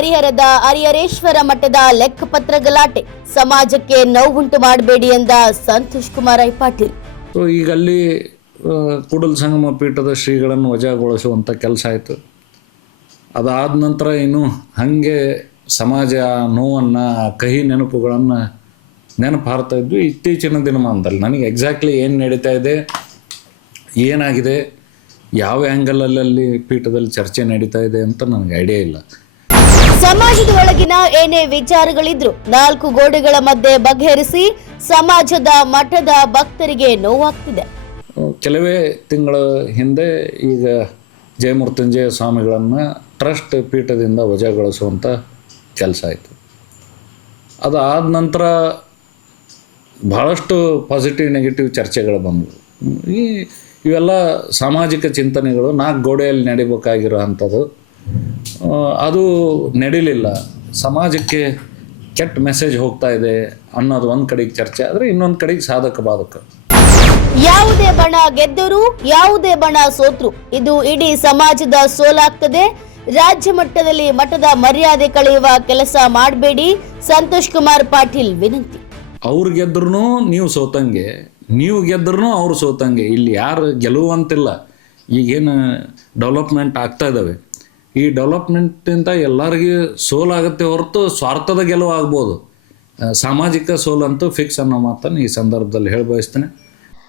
ಹರಿಹರದ ಹರಿಹರೇಶ್ವರ ಮಠದ ಲೆಕ್ಕಪತ್ರ ಗಲಾಟೆ, ಸಮಾಜಕ್ಕೆ ನೋವುಂಟು ಮಾಡಬೇಡಿ ಎಂದ ಸಂತೋಷ್ ಕುಮಾರ್ ಐ ಪಾಟೀಲ್. ಸೊ ಈಗ ಅಲ್ಲಿ ಕೂಡಲ ಸಂಗಮ ಪೀಠದ ಶ್ರೀಗಳನ್ನು ವಜಾಗೊಳಿಸುವಂಥ ಕೆಲಸ ಆಯಿತು. ಅದಾದ ನಂತರ ಇನ್ನು ಹಾಗೆ ಸಮಾಜ ನೋವನ್ನು, ಕಹಿ ನೆನಪುಗಳನ್ನು ನೆನಪು ಹಾರ್ತಾ ಇದ್ವಿ. ಇತ್ತೀಚಿನ ದಿನಮಾನದಲ್ಲಿ ನನಗೆ ಎಕ್ಸಾಕ್ಟ್ಲಿ ಏನು ನಡೀತಾ ಇದೆ, ಏನಾಗಿದೆ, ಯಾವ ಆ್ಯಂಗಲಲ್ಲಿ ಪೀಠದಲ್ಲಿ ಚರ್ಚೆ ನಡೀತಾ ಇದೆ ಅಂತ ನನಗೆ ಐಡಿಯಾ ಇಲ್ಲ. ಸಮಾಜದ ಒಳಗಿನ ಏನೇ ವಿಚಾರಗಳಿದ್ರು 4 ಗೋಡೆಗಳ ಮಧ್ಯೆ ಬಗೆಹರಿಸಿ ಸಮಾಜದ ಮಠದ ಭಕ್ತರಿಗೆ ನೋವಾಗ್ತಿದೆ. ಕೆಲವೇ ತಿಂಗಳ ಹಿಂದೆ ಈಗ ಜಯಮೃತ್ಯುಂಜಯ ಸ್ವಾಮಿಗಳನ್ನು ಟ್ರಸ್ಟ್ ಪೀಠದಿಂದ ವಜಾಗೊಳಿಸುವಂಥ ಕೆಲಸ ಆಯಿತು. ಅದಾದ ನಂತರ ಭಾಳಷ್ಟು ಪಾಸಿಟಿವ್ ನೆಗೆಟಿವ್ ಚರ್ಚೆಗಳು ಬಂದವು. ಇವೆಲ್ಲ ಸಾಮಾಜಿಕ ಚಿಂತನೆಗಳು 4 ಗೋಡೆಯಲ್ಲಿ ನಡಿಬೇಕಾಗಿರೋ ಅಂಥದ್ದು. ಅದು ನಡೀಲಿಲ್ಲ. ಸಮಾಜಕ್ಕೆ ಕೆಟ್ಟ ಮೆಸೇಜ್ ಹೋಗ್ತಾ ಇದೆ ಅನ್ನೋದು ಒಂದು ಕಡೆಗೆ ಚರ್ಚೆ ಆದರೆ, ಇನ್ನೊಂದು ಕಡೆಗೆ ಸಾಧಕ ಬಾಧಕ. ಯಾವುದೇ ಬಣ ಗೆದ್ದರು, ಯಾವುದೇ ಬಣ ಸೋತ್ರು, ಇದು ಇಡೀ ಸಮಾಜದ ಸೋಲಾಗ್ತದೆ. ರಾಜ್ಯ ಮಟ್ಟದಲ್ಲಿ ಮಠದ ಮರ್ಯಾದೆ ಕಳೆಯುವ ಕೆಲಸ ಮಾಡಬೇಡಿ, ಸಂತೋಷ್ ಕುಮಾರ್ ಪಾಟೀಲ್ ವಿನಂತಿ. ಅವ್ರು ಗೆದ್ರೂ ನೀವು ಸೋತಂಗೆ, ನೀವು ಗೆದ್ರೂ ಅವ್ರು ಸೋತಂಗೆ. ಇಲ್ಲಿ ಯಾರು ಗೆಲ್ಲುವಂತಿಲ್ಲ. ಈಗೇನು ಡೆವಲಪ್ಮೆಂಟ್ ಆಗ್ತಾ ಇದ್ದಾವೆ, ಈ ಡೆವಲಪ್ಮೆಂಟಿಂದ ಎಲ್ಲರಿಗೂ ಸೋಲಾಗುತ್ತೆ ಹೊರತು ಸ್ವಾರ್ಥದ ಗೆಲುವು ಆಗ್ಬೋದು. ಸಾಮಾಜಿಕ ಸೋಲಂತೂ ಫಿಕ್ಸ್ ಅನ್ನೋ ಮಾತನ್ನು ಈ ಸಂದರ್ಭದಲ್ಲಿ ಹೇಳಿ ಬಯಸ್ತೇನೆ.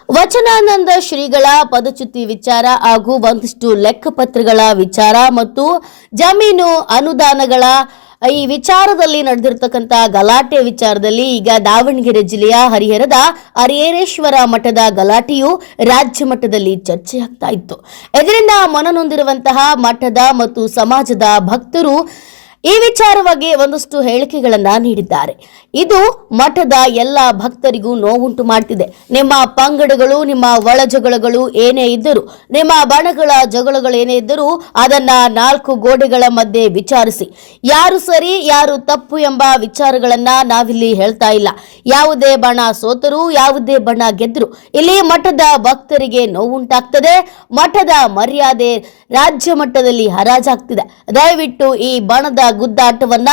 ವಚನಾನಂದ ಶ್ರೀಗಳ ಪದಚ್ಯುತಿ ವಿಚಾರ ಹಾಗೂ ಒಂದಿಷ್ಟು ಲೆಕ್ಕಪತ್ರಗಳ ವಿಚಾರ ಮತ್ತು ಜಮೀನು ಅನುದಾನಗಳ ಈ ವಿಚಾರದಲ್ಲಿ ನಡೆದಿರ್ತಕ್ಕಂಥ ಗಲಾಟೆ ವಿಚಾರದಲ್ಲಿ ಈಗ ದಾವಣಗೆರೆ ಜಿಲ್ಲೆಯ ಹರಿಹರದ ಹರಿಹರೇಶ್ವರ ಮಠದ ಗಲಾಟೆಯು ರಾಜ್ಯ ಮಟ್ಟದಲ್ಲಿ ಚರ್ಚೆಯಾಗ್ತಾ ಇತ್ತು. ಇದರಿಂದ ಮನನೊಂದಿರುವಂತಹ ಮಠದ ಮತ್ತು ಸಮಾಜದ ಭಕ್ತರು ಈ ವಿಚಾರವಾಗಿ ಒಂದಷ್ಟು ಹೇಳಿಕೆಗಳನ್ನ ನೀಡಿದ್ದಾರೆ. ಇದು ಮಠದ ಎಲ್ಲ ಭಕ್ತರಿಗೂ ನೋವುಂಟು ಮಾಡ್ತಿದೆ. ನಿಮ್ಮ ಪಂಗಡಗಳು, ನಿಮ್ಮ ಒಳ ಜಗಳಗಳು ಏನೇ ಇದ್ದರೂ, ನಿಮ್ಮ ಬಣಗಳ ಜಗಳಗಳೇನೇ ಇದ್ದರೂ ಅದನ್ನ 4 ಗೋಡೆಗಳ ಮಧ್ಯೆ ವಿಚಾರಿಸಿ. ಯಾರು ಸರಿ ಯಾರು ತಪ್ಪು ಎಂಬ ವಿಚಾರಗಳನ್ನ ನಾವಿಲ್ಲಿ ಹೇಳ್ತಾ ಇಲ್ಲ. ಯಾವುದೇ ಬಣ ಸೋತರು, ಯಾವುದೇ ಬಣ ಗೆದ್ರು, ಇಲ್ಲಿ ಮಠದ ಭಕ್ತರಿಗೆ ನೋವುಂಟಾಗ್ತದೆ. ಮಠದ ಮರ್ಯಾದೆ ರಾಜ್ಯ ಮಟ್ಟದಲ್ಲಿ ಹರಾಜಾಗ್ತಿದೆ. ದಯವಿಟ್ಟು ಈ ಬಣದ ಗುದ್ದಾಟವನ್ನ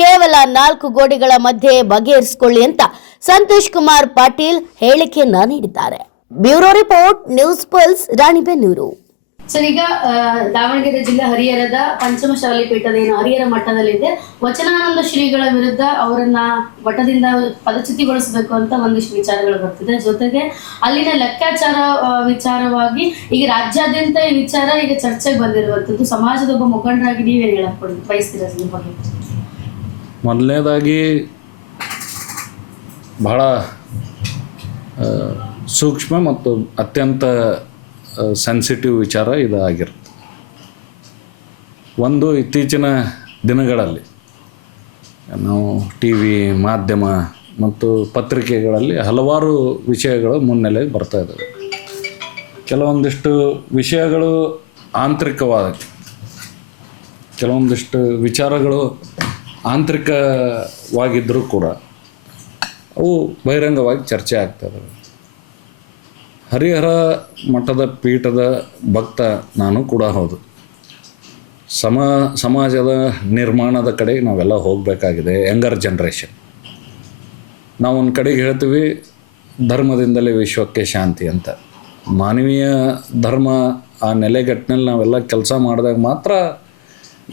ಕೇವಲ 4 ಗೋಡೆಗಳ ಮಧ್ಯೆ ಬಗೆಹರಿಸಿಕೊಳ್ಳಿ ಅಂತ ಸಂತೋಷ್ ಕುಮಾರ್ ಪಾಟೀಲ್ ಹೇಳಿಕೆಯನ್ನ ನೀಡಿದ್ದಾರೆ. Bureau report, news pulse, Ranebennur. Sir, ಈಗ ದಾವಣಗೆರೆ ಜಿಲ್ಲೆ ಹರಿಹರದ ಪಂಚಮಶಾಲಿ ಪೀಠದ ಏನು ಹರಿಹರ ಮಠದಲ್ಲಿದೆ, ವಚನಾನಂದ ಶ್ರೀಗಳ ವಿರುದ್ಧ ಅವರನ್ನ ಮಠದಿಂದ ಪದಚ್ಯುತಿಗೊಳಿಸಬೇಕು ಅಂತ ಒಂದಿಷ್ಟು ವಿಚಾರಗಳು ಬರ್ತಿದೆ. ಜೊತೆಗೆ ಅಲ್ಲಿನ ಲೆಕ್ಕಾಚಾರ ವಿಚಾರವಾಗಿ ಈಗ ರಾಜ್ಯಾದ್ಯಂತ ಈ ವಿಚಾರ ಈಗ ಚರ್ಚೆಗೆ ಬಂದಿರುವಂಥದ್ದು. ಸಮಾಜದ ಒಬ್ಬ ಮುಖಂಡರಾಗಿ ನೀವೇನು ಹೇಳಕ್ ಬಯಸ್ತೀರ ಈ ಬಗ್ಗೆ? ಮೊದಲನೇದಾಗಿ ಬಹಳ ಸೂಕ್ಷ್ಮ ಮತ್ತು ಅತ್ಯಂತ ಸೆನ್ಸಿಟಿವ್ ವಿಚಾರ ಇದಾಗಿರುತ್ತೆ. ಒಂದು, ಇತ್ತೀಚಿನ ದಿನಗಳಲ್ಲಿ ನಾವು ಟಿ ವಿ, ಮಾಧ್ಯಮ ಮತ್ತು ಪತ್ರಿಕೆಗಳಲ್ಲಿ ಹಲವಾರು ವಿಷಯಗಳು ಮುನ್ನೆಲೆಗೆ ಬರ್ತಾ ಇದ್ದಾವೆ. ಕೆಲವೊಂದಿಷ್ಟು ವಿಷಯಗಳು ಆಂತರಿಕವಾದ, ಕೆಲವೊಂದಿಷ್ಟು ವಿಚಾರಗಳು ಆಂತರಿಕವಾಗಿದ್ದರೂ ಕೂಡ ಅವು ಬಹಿರಂಗವಾಗಿ ಚರ್ಚೆ ಆಗ್ತಾಯಿದ್ದಾವೆ. ಹರಿಹರ ಮಠದ ಪೀಠದ ಭಕ್ತ ನಾನು ಕೂಡ ಹೌದು. ಸಮಾಜದ ನಿರ್ಮಾಣದ ಕಡೆಗೆ ನಾವೆಲ್ಲ ಹೋಗಬೇಕಾಗಿದೆ. Younger generation. ನಾವು ಒಂದು ಕಡೆಗೆ ಹೇಳ್ತೀವಿ ಧರ್ಮದಿಂದಲೇ ವಿಶ್ವಕ್ಕೆ ಶಾಂತಿ ಅಂತ. ಮಾನವೀಯ ಧರ್ಮ ಆ ನೆಲೆಗಟ್ಟಿನಲ್ಲಿ ನಾವೆಲ್ಲ ಕೆಲಸ ಮಾಡಿದಾಗ ಮಾತ್ರ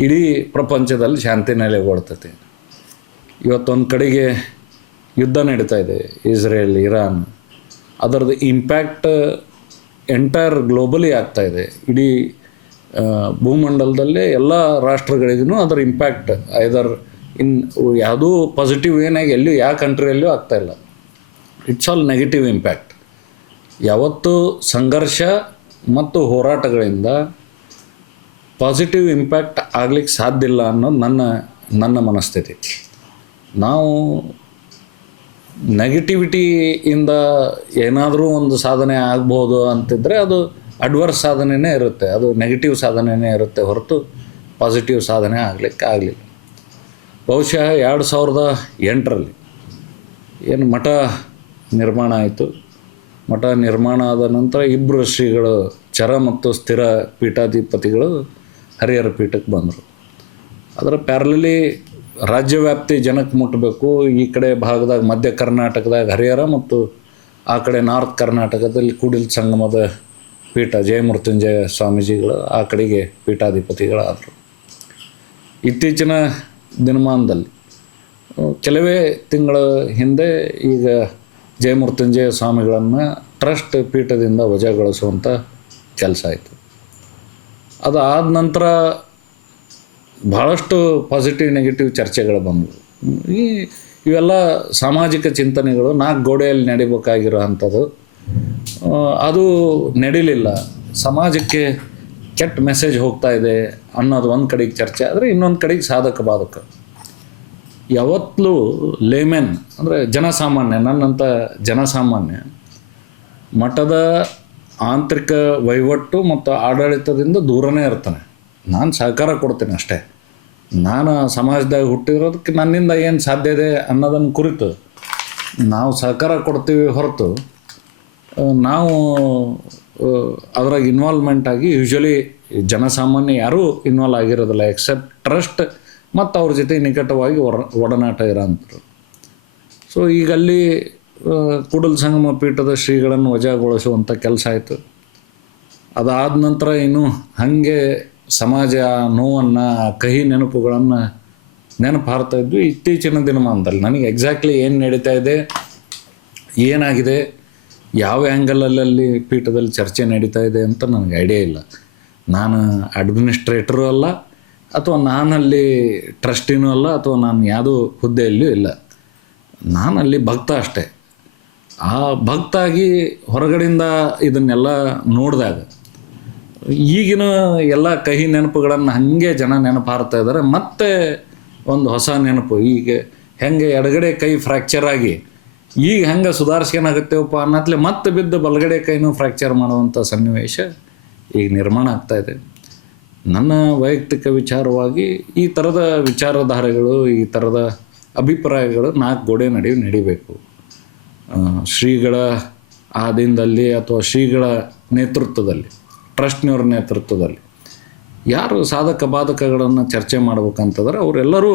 ಇಡೀ ಪ್ರಪಂಚದಲ್ಲಿ ಶಾಂತಿ ನೆಲೆಗೊಳ್ತೈತಿ. ಇವತ್ತೊಂದು ಕಡೆಗೆ ಯುದ್ಧ ನಡೀತಾ ಇದೆ, ಇಸ್ರೇಲ್, ಇರಾನ್. ಅದರದ್ದು ಇಂಪ್ಯಾಕ್ಟ್ ಎಂಟೈರ್ ಗ್ಲೋಬಲಿ ಆಗ್ತಾಯಿದೆ. ಇಡೀ ಭೂಮಂಡಲದಲ್ಲೇ ಎಲ್ಲ ರಾಷ್ಟ್ರಗಳಿಗೂ ಅದರ ಇಂಪ್ಯಾಕ್ಟ್ ಐದರ್ ಯಾವುದೂ ಪಾಸಿಟಿವ್ ಏನಾಗಿ ಎಲ್ಲೂ ಯಾವ ಕಂಟ್ರಿಯಲ್ಲೂ ಆಗ್ತಾಯಿಲ್ಲ. It's all negative impact. ಯಾವತ್ತೂ ಸಂಘರ್ಷ ಮತ್ತು ಹೋರಾಟಗಳಿಂದ ಪಾಸಿಟಿವ್ ಇಂಪ್ಯಾಕ್ಟ್ ಆಗ್ಲಿಕ್ಕೆ ಸಾಧ್ಯ ಇಲ್ಲ ಅನ್ನೋದು ನನ್ನ ಮನಸ್ಥಿತಿ. ನಾವು ನೆಗೆಟಿವಿಟಿಯಿಂದ ಏನಾದರೂ ಒಂದು ಸಾಧನೆ ಆಗ್ಬೋದು ಅಂತಿದ್ರೆ ಅದು ಅಡ್ವರ್ಸ್ ಸಾಧನೆಯೇ ಇರುತ್ತೆ, ಅದು ನೆಗೆಟಿವ್ ಸಾಧನೆಯೇ ಇರುತ್ತೆ ಹೊರತು ಪಾಸಿಟಿವ್ ಸಾಧನೆ ಆಗಲಿಲ್ಲ. ಬಹುಶಃ 2008ರಲ್ಲಿ ಏನು ಮಠ ನಿರ್ಮಾಣ ಆಯಿತು. ಮಠ ನಿರ್ಮಾಣ ಆದ ನಂತರ 2 ಶ್ರೀಗಳು, ಚರ ಮತ್ತು ಸ್ಥಿರ ಪೀಠಾಧಿಪತಿಗಳು ಹರಿಹರ ಪೀಠಕ್ಕೆ ಬಂದರು. ಅದರ ಪ್ಯಾರಲಲಿ ರಾಜ್ಯವ್ಯಾಪ್ತಿ ಜನಕ್ಕೆ ಮುಟ್ಟಬೇಕು. ಈ ಕಡೆ ಭಾಗದಾಗ ಮಧ್ಯ ಕರ್ನಾಟಕದಾಗ ಹರಿಹರ ಮತ್ತು ಆ ಕಡೆ ನಾರ್ತ್ ಕರ್ನಾಟಕದಲ್ಲಿ ಕೂಡಲ ಸಂಗಮದ ಪೀಠ ಜಯಮೃತ್ಯುಂಜಯ ಸ್ವಾಮೀಜಿಗಳು ಆ ಕಡೆಗೆ ಪೀಠಾಧಿಪತಿಗಳಾದರು. ಇತ್ತೀಚಿನ ದಿನಮಾನದಲ್ಲಿ ಕೆಲವೇ ತಿಂಗಳ ಹಿಂದೆ ಈಗ ಜಯಮೃತ್ಯುಂಜಯ ಸ್ವಾಮಿಗಳನ್ನು ಟ್ರಸ್ಟ್ ಪೀಠದಿಂದ ವಜಾಗೊಳಿಸುವಂಥ ಕೆಲಸ ಆಯಿತು. ಅದಾದ ನಂತರ ಭಾಳಷ್ಟು ಪಾಸಿಟಿವ್ ನೆಗೆಟಿವ್ ಚರ್ಚೆಗಳು ಬಂದವು. ಇವೆಲ್ಲ ಸಾಮಾಜಿಕ ಚಿಂತನೆಗಳು 4 ಗೋಡೆಯಲ್ಲಿ ನಡಿಬೇಕಾಗಿರೋ ಅಂಥದ್ದು. ಅದು ನಡೀಲಿಲ್ಲ. ಸಮಾಜಕ್ಕೆ ಕೆಟ್ಟ ಮೆಸೇಜ್ ಹೋಗ್ತಾ ಇದೆ ಅನ್ನೋದು ಒಂದು ಕಡೆಗೆ ಚರ್ಚೆ ಆದರೆ, ಇನ್ನೊಂದು ಕಡೆಗೆ ಸಾಧಕ ಬಾಧಕ. ಯಾವತ್ತೂ ಲೇಮೆನ್ ಅಂದರೆ ಜನಸಾಮಾನ್ಯ, ನನ್ನಂಥ ಜನಸಾಮಾನ್ಯ ಮಠದ ಆಂತರಿಕ ವಹಿವಾಟು ಮತ್ತು ಆಡಳಿತದಿಂದ ದೂರನೇ ಇರ್ತಾನೆ. ನಾನು ಸಹಕಾರ ಕೊಡ್ತೀನಿ ಅಷ್ಟೇ. ನಾನು ಸಮಾಜದಾಗ ಹುಟ್ಟಿರೋದಕ್ಕೆ ನನ್ನಿಂದ ಏನು ಸಾಧ್ಯ ಇದೆ ಅನ್ನೋದನ್ನು ಕುರಿತು ನಾವು ಸಹಕಾರ ಕೊಡ್ತೀವಿ ಹೊರತು ನಾವು ಅದ್ರಾಗ ಇನ್ವಾಲ್ವ್ಮೆಂಟ್ ಆಗಿ ಯೂಶ್ವಲಿ ಜನಸಾಮಾನ್ಯ ಯಾರೂ ಇನ್ವಾಲ್ವ್ ಆಗಿರೋದಿಲ್ಲ ಎಕ್ಸೆಪ್ಟ್ ಟ್ರಸ್ಟ್ ಮತ್ತು ಅವ್ರ ಜೊತೆ ನಿಕಟವಾಗಿ ಒಡನಾಟ ಇರೋಂಥರು. ಸೊ ಈಗ ಅಲ್ಲಿ ಕೂಡಲ ಸಂಗಮ ಪೀಠದ ಶ್ರೀಗಳನ್ನು ವಜಾಗೊಳಿಸುವಂಥ ಕೆಲಸ ಆಯಿತು. ಅದಾದ ನಂತರ ಇನ್ನು ಹಾಗೆ ಸಮಾಜ ನೋವನ್ನು, ಕಹಿ ನೆನಪುಗಳನ್ನು ನೆನಪು ಹಾರ್ತಾ ಇದ್ವಿ. ಇತ್ತೀಚಿನ ದಿನಮಾನದಲ್ಲಿ ನನಗೆ ಎಕ್ಸಾಕ್ಟ್ಲಿ ಏನು ನಡೀತಾ ಇದೆ, ಏನಾಗಿದೆ, ಯಾವ ಆ್ಯಂಗಲಲ್ಲಿ ಪೀಠದಲ್ಲಿ ಚರ್ಚೆ ನಡೀತಾ ಇದೆ ಅಂತ ನನಗೆ ಐಡಿಯಾ ಇಲ್ಲ. ನಾನು ಅಡ್ಮಿನಿಸ್ಟ್ರೇಟರು ಅಲ್ಲ, ಅಥವಾ ನಾನಲ್ಲಿ ಟ್ರಸ್ಟಿನೂ ಅಲ್ಲ, ಅಥವಾ ನಾನು ಯಾವುದೂ ಹುದ್ದೆಯಲ್ಲೂ ಇಲ್ಲ. ನಾನಲ್ಲಿ ಭಕ್ತ ಅಷ್ಟೇ. ಆ ಭಕ್ತಾಗಿ ಹೊರಗಡೆಯಿಂದ ಇದನ್ನೆಲ್ಲ ನೋಡಿದಾಗ ಈಗಿನ ಎಲ್ಲ ಕಹಿ ನೆನಪುಗಳನ್ನು ಹಾಗೆ ಜನ ನೆನಪು ಹಾರ್ತಾ ಇದ್ದಾರೆ. ಮತ್ತೆ ಒಂದು ಹೊಸ ನೆನಪು, ಈಗ ಹೆಂಗೆ ಎಡಗಡೆ ಕೈ ಫ್ರ್ಯಾಕ್ಚರ್ ಆಗಿ ಈಗ ಹೆಂಗೆ ಸುಧಾರಿಸ್ಕೊನಾಗತ್ತೇವಪ್ಪ ಅನ್ನತ್ಲೆ ಮತ್ತೆ ಬಿದ್ದು ಬಲಗಡೆ ಕೈನೂ ಫ್ರ್ಯಾಕ್ಚರ್ ಮಾಡುವಂಥ ಸನ್ನಿವೇಶ ಈಗ ನಿರ್ಮಾಣ ಆಗ್ತಾಯಿದೆ. ನನ್ನ ವೈಯಕ್ತಿಕ ವಿಚಾರವಾಗಿ ಈ ಥರದ ವಿಚಾರಧಾರೆಗಳು, ಈ ಥರದ ಅಭಿಪ್ರಾಯಗಳು 4 ಗೋಡೆ ನಡುವೆ ನಡಿಬೇಕು. ಶ್ರೀಗಳ ಆದಿಂದಲ್ಲಿ ಅಥವಾ ಶ್ರೀಗಳ ನೇತೃತ್ವದಲ್ಲಿ, ಟ್ರಸ್ಟ್ನವ್ರ ನೇತೃತ್ವದಲ್ಲಿ ಯಾರು ಸಾಧಕ ಬಾಧಕಗಳನ್ನು ಚರ್ಚೆ ಮಾಡ್ಬೇಕಂತಂದ್ರೆ ಅವರೆಲ್ಲರೂ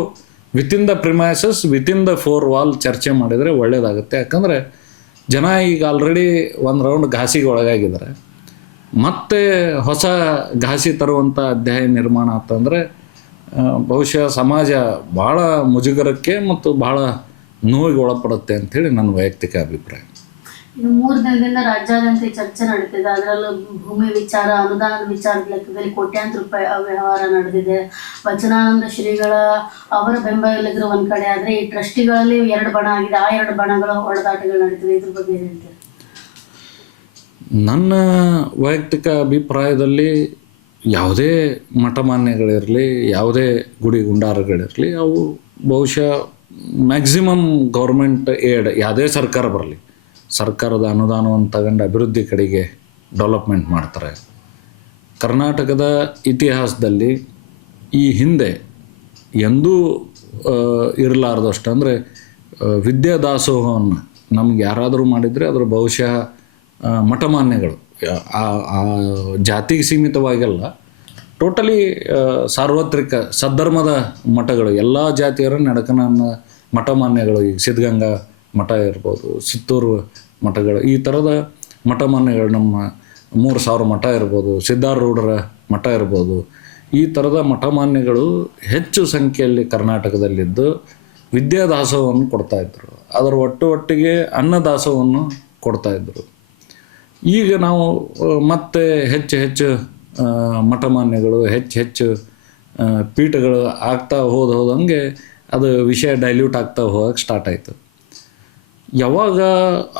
within the premises, within the 4 wall ಚರ್ಚೆ ಮಾಡಿದರೆ ಒಳ್ಳೆಯದಾಗುತ್ತೆ. ಯಾಕಂದರೆ ಜನ ಈಗ ಆಲ್ರೆಡಿ ಒಂದು ರೌಂಡ್ ಘಾಸಿಗೆ ಒಳಗಾಗಿದ್ದಾರೆ. ಮತ್ತೆ ಹೊಸ ಘಾಸಿ ತರುವಂಥ ಅಧ್ಯಾಯ ನಿರ್ಮಾಣ ಆತಂದರೆ ಬಹುಶಃ ಸಮಾಜ ಭಾಳ ಮುಜುಗರಕ್ಕೆ ಮತ್ತು ಭಾಳ ನೋವಿಗೆ ಒಳಪಡುತ್ತೆ ಅಂಥೇಳಿ ನನ್ನ ವೈಯಕ್ತಿಕ ಅಭಿಪ್ರಾಯ. ಇನ್ನು 3 ದಿನದಿಂದ ರಾಜ್ಯಾದ್ಯಂತ ಚರ್ಚೆ ನಡೀತಿದೆ. ಅದರಲ್ಲೂ ಭೂಮಿ ವಿಚಾರ, ಅನುದಾನದ ವಿಚಾರದ ಲೆಕ್ಕದಲ್ಲಿ ಕೋಟ್ಯಾಂತರ ರೂಪಾಯಿ ವ್ಯವಹಾರ ನಡೆದಿದೆ. ವಚನಾನಂದ ಶ್ರೀಗಳ ಅವರ ಬೆಂಬಲಿಗರು ಒಂದು ಕಡೆ ಆದರೆ, ಈ ಟ್ರಸ್ಟಿಗಳಲ್ಲಿ 2 ಬಣ ಆಗಿದೆ. ಆ 2 ಬಣಗಳ ಹೊಡೆದಾಟಗಳು ನಡೀತಿದೆ. ಇದ್ರ ಬಗ್ಗೆ ಏನು ಹೇಳ್ತೀರಿ? ನನ್ನ ವೈಯಕ್ತಿಕ ಅಭಿಪ್ರಾಯದಲ್ಲಿ ಯಾವುದೇ ಮಠಮಾನ್ಯಗಳಿರಲಿ, ಯಾವುದೇ ಗುಡಿ ಗುಂಡಾರಗಳಿರಲಿ, ಅವು ಬಹುಶಃ ಮ್ಯಾಕ್ಸಿಮಮ್ ಗೌರ್ಮೆಂಟ್ ಏಡ್ ಯಾವುದೇ ಸರ್ಕಾರ ಬರಲಿ, ಸರ್ಕಾರದ ಅನುದಾನವನ್ನು ತಗೊಂಡು ಅಭಿವೃದ್ಧಿ ಕಡೆಗೆ ಡೆವಲಪ್ಮೆಂಟ್ ಮಾಡ್ತಾರೆ. ಕರ್ನಾಟಕದ ಇತಿಹಾಸದಲ್ಲಿ ಈ ಹಿಂದೆ ಎಂದೂ ಇರಲಾರ್ದಷ್ಟು ಅಂದರೆ ವಿದ್ಯಾದಾಸೋಹವನ್ನು ನಮ್ಗೆ ಯಾರಾದರೂ ಮಾಡಿದರೆ ಅದರ ಬಹುಶಃ ಮಠಮಾನ್ಯಗಳು, ಆ ಜಾತಿಗೆ ಸೀಮಿತವಾಗಿಲ್ಲ, ಟೋಟಲಿ ಸಾರ್ವತ್ರಿಕ ಸದ್ಧರ್ಮದ ಮಠಗಳು, ಎಲ್ಲ ಜಾತಿಯರ ನಡಕನ ಮಠಮಾನ್ಯಗಳು, ಈಗ ಸಿದ್ಧಗಂಗಾ ಮಠ ಇರ್ಬೋದು, ಚಿತ್ತೂರು ಮಠಗಳು, ಈ ಥರದ ಮಠಮಾನ್ಯಗಳು, ನಮ್ಮ 3000 ಮಠ ಇರ್ಬೋದು, ಸಿದ್ಧಾರೂಢರ ಮಠ ಇರ್ಬೋದು, ಈ ಥರದ ಮಠಮಾನ್ಯಗಳು ಹೆಚ್ಚು ಸಂಖ್ಯೆಯಲ್ಲಿ ಕರ್ನಾಟಕದಲ್ಲಿದ್ದು ವಿದ್ಯಾದಾಸೋಹವನ್ನು ಕೊಡ್ತಾಯಿದ್ರು. ಅದರ ಒಟ್ಟಿಗೆ ಅನ್ನದಾಸೋಹವನ್ನು ಕೊಡ್ತಾಯಿದ್ರು. ಈಗ ನಾವು ಮತ್ತೆ ಹೆಚ್ಚು ಮಠಮಾನ್ಯಗಳು, ಹೆಚ್ಚು ಪೀಠಗಳು ಆಗ್ತಾ ಹೋದಂಗೆ ಅದು ವಿಷಯ ಡೈಲ್ಯೂಟ್ ಆಗ್ತಾ ಹೋಗಕ್ಕೆ ಸ್ಟಾರ್ಟ್ ಆಯಿತು. ಯಾವಾಗ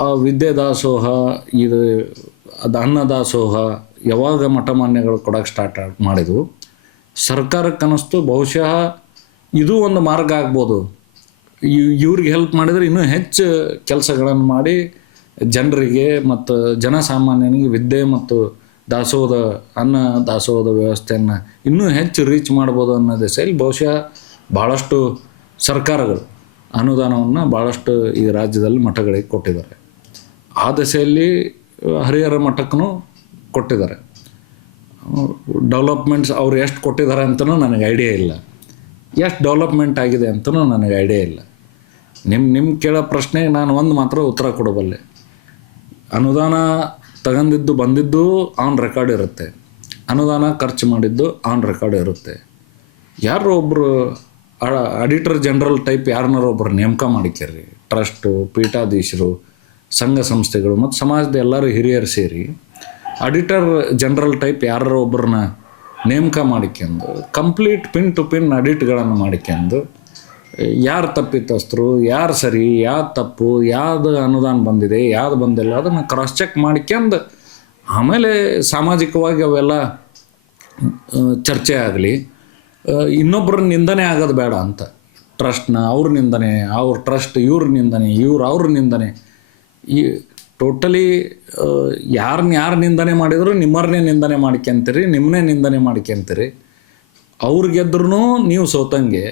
ಆ ವಿದ್ಯಾದಾಸೋಹ, ಅದು ಅನ್ನದಾಸೋಹ ಯಾವಾಗ ಮಠಮಾನ್ಯಗಳು ಕೊಡೋಕ್ಕೆ ಸ್ಟಾರ್ಟ್ ಮಾಡಿದ್ವು, ಸರ್ಕಾರಕ್ಕೆ ಅನ್ನಿಸ್ತು ಬಹುಶಃ ಇದು ಒಂದು ಮಾರ್ಗ ಆಗ್ಬೋದು. ಇವ್ರಿಗೆ ಹೆಲ್ಪ್ ಮಾಡಿದರೆ ಇನ್ನೂ ಹೆಚ್ಚು ಕೆಲಸಗಳನ್ನು ಮಾಡಿ ಜನರಿಗೆ ಮತ್ತು ಜನಸಾಮಾನ್ಯನಿಗೆ ವಿದ್ಯೆ ಮತ್ತು ದಾಸೋಹದ ಅನ್ನ ದಾಸೋಹದ ವ್ಯವಸ್ಥೆಯನ್ನು ಇನ್ನೂ ಹೆಚ್ಚು ರೀಚ್ ಮಾಡ್ಬೋದು ಅನ್ನೋ ದಿಸೆಯಲ್ಲಿ ಬಹುಶಃ ಭಾಳಷ್ಟು ಸರ್ಕಾರಗಳು ಅನುದಾನವನ್ನು ಭಾಳಷ್ಟು ಈ ರಾಜ್ಯದಲ್ಲಿ ಮಠಗಳಿಗೆ ಕೊಟ್ಟಿದ್ದಾರೆ. ಆ ದಿಸೆಯಲ್ಲಿ ಹರಿಹರ ಮಠಕ್ಕೂ ಕೊಟ್ಟಿದ್ದಾರೆ. ಡೆವಲಪ್ಮೆಂಟ್ಸ್ ಅವ್ರು ಎಷ್ಟು ಕೊಟ್ಟಿದ್ದಾರೆ ಅಂತಲೂ ನನಗೆ ಐಡಿಯಾ ಇಲ್ಲ. ಎಷ್ಟು ಡೆವಲಪ್ಮೆಂಟ್ ಆಗಿದೆ ಅಂತಲೂ ನನಗೆ ಐಡಿಯಾ ಇಲ್ಲ. ನಿಮ್ಮ ಕೇಳೋ ಪ್ರಶ್ನೆಗೆ ನಾನು ಒಂದು ಮಾತ್ರ ಉತ್ತರ ಕೊಡಬಲ್ಲೆ. ಅನುದಾನ ತಗೊಂಡಿದ್ದು ಬಂದಿದ್ದು ಆನ್ ರೆಕಾರ್ಡ್ ಇರುತ್ತೆ, ಅನುದಾನ ಖರ್ಚು ಮಾಡಿದ್ದು ಆನ್ ರೆಕಾರ್ಡ್ ಇರುತ್ತೆ. ಯಾರು ಒಬ್ಬರು ಆಡಿಟರ್ ಜನರಲ್ ಟೈಪ್ ಯಾರನ್ನಾರು ಒಬ್ಬರು ನೇಮಕ ಮಾಡಿಕ್ಯಾರ್ರಿ. ಟ್ರಸ್ಟು, ಪೀಠಾಧೀಶರು, ಸಂಘ ಸಂಸ್ಥೆಗಳು ಮತ್ತು ಸಮಾಜದ ಎಲ್ಲರೂ ಹಿರಿಯರು ಸೇರಿ ಆಡಿಟರ್ ಜನರಲ್ ಟೈಪ್ ಯಾರು ಒಬ್ಬರನ್ನ ನೇಮಕ ಮಾಡಿಕೊಂಡು ಕಂಪ್ಲೀಟ್ ಪಿನ್ ಟು ಪಿನ್ ಆಡಿಟ್ಗಳನ್ನು ಮಾಡಿಕೊಂಡು ಯಾರು ತಪ್ಪಿತಸ್ಥರು, ಯಾರು ಸರಿ, ಯಾವ್ದು ತಪ್ಪು, ಯಾವ್ದು ಅನುದಾನ ಬಂದಿದೆ, ಯಾವ್ದು ಬಂದಿಲ್ಲ ಅದನ್ನು ಕ್ರಾಸ್ ಚೆಕ್ ಮಾಡ್ಕೊಂಡು ಆಮೇಲೆ ಸಾಮಾಜಿಕವಾಗಿ ಅವೆಲ್ಲ ಚರ್ಚೆ ಆಗಲಿ. ಇನ್ನೊಬ್ಬರ ನಿಂದನೆ ಆಗೋದು ಬೇಡ ಅಂತ. ಟ್ರಸ್ಟ್ನ ಅವ್ರ ನಿಂದನೆ, ಅವ್ರ ಟ್ರಸ್ಟ್ ಇವ್ರ ನಿಂದನೆ, ಅವ್ರ ನಿಂದನೆ, ಈ ಟೋಟಲಿ ಯಾರು ನಿಂದನೆ ಮಾಡಿದ್ರು ನಿಮ್ಮರನ್ನೇ ನಿಂದನೆ ಮಾಡ್ಕೊಂತೀರಿ, ನಿಮ್ಮನ್ನೇ ನಿಂದನೆ ಮಾಡ್ಕೊಂತೀರಿ. ಅವ್ರು ಗೆದ್ರೂ ನೀವು ಸೋತಂಗೆ,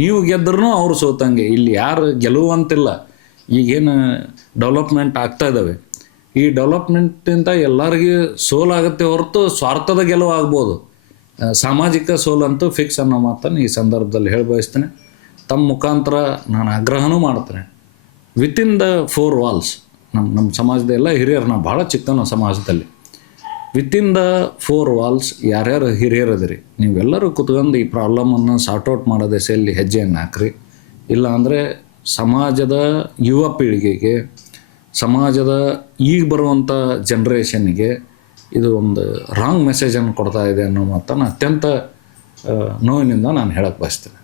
ನೀವು ಗೆದ್ರೂ ಅವ್ರು ಸೋತಂಗೆ. ಇಲ್ಲಿ ಯಾರು ಗೆಲುವಂತಿಲ್ಲ. ಈಗೇನು ಡೆವಲಪ್ಮೆಂಟ್ ಆಗ್ತಾ ಇದ್ದಾವೆ, ಈ ಡೆವಲಪ್ಮೆಂಟಿಂದ ಎಲ್ಲರಿಗೂ ಸೋಲಾಗುತ್ತೆ ಹೊರತು ಸ್ವಾರ್ಥದ ಗೆಲುವು ಆಗ್ಬೋದು. ಸಾಮಾಜಿಕ ಸೋಲಂತೂ ಫಿಕ್ಸ್ ಅನ್ನೋ ಮಾತನ್ನು ಈ ಸಂದರ್ಭದಲ್ಲಿ ಹೇಳಿ ಬಯಸ್ತೇನೆ. ತಮ್ಮ ಮುಖಾಂತರ ನಾನು ಆಗ್ರಹನೂ ಮಾಡ್ತೇನೆ, ವಿತಿನ್ ದ 4 ವಾಲ್ಸ್, ನಮ್ಮ ಸಮಾಜದ ಎಲ್ಲ ಹಿರಿಯರು, ನಾವು ಭಾಳ ಚಿಕ್ಕನ ಸಮಾಜದಲ್ಲಿ, ವಿತಿನ್ ದ 4 ವಾಲ್ಸ್ ಯಾರ್ಯಾರು ಹಿರಿಯರದಿರಿ ನೀವೆಲ್ಲರೂ ಕುತ್ಕೊಂಡು ಈ ಪ್ರಾಬ್ಲಮನ್ನು ಸಾರ್ಟ್ಔಟ್ ಮಾಡೋ ದೆಸೆಯಲ್ಲಿ ಹೆಜ್ಜೆಯನ್ನು ಹಾಕ್ರಿ. ಇಲ್ಲ ಅಂದರೆ ಸಮಾಜದ ಯುವ ಪೀಳಿಗೆಗೆ, ಸಮಾಜದ ಈಗ ಬರುವಂಥ ಜನ್ರೇಷನ್ನಿಗೆ ಇದು ಒಂದು ರಾಂಗ್ ಮೆಸೇಜನ್ನು ಕೊಡ್ತಾ ಇದೆ ಅನ್ನೋ ಮಾತನ್ನು ಅತ್ಯಂತ ನೋವಿನಿಂದ ನಾನು ಹೇಳಕ್ಕೆ ಬಯಸ್ತೇನೆ.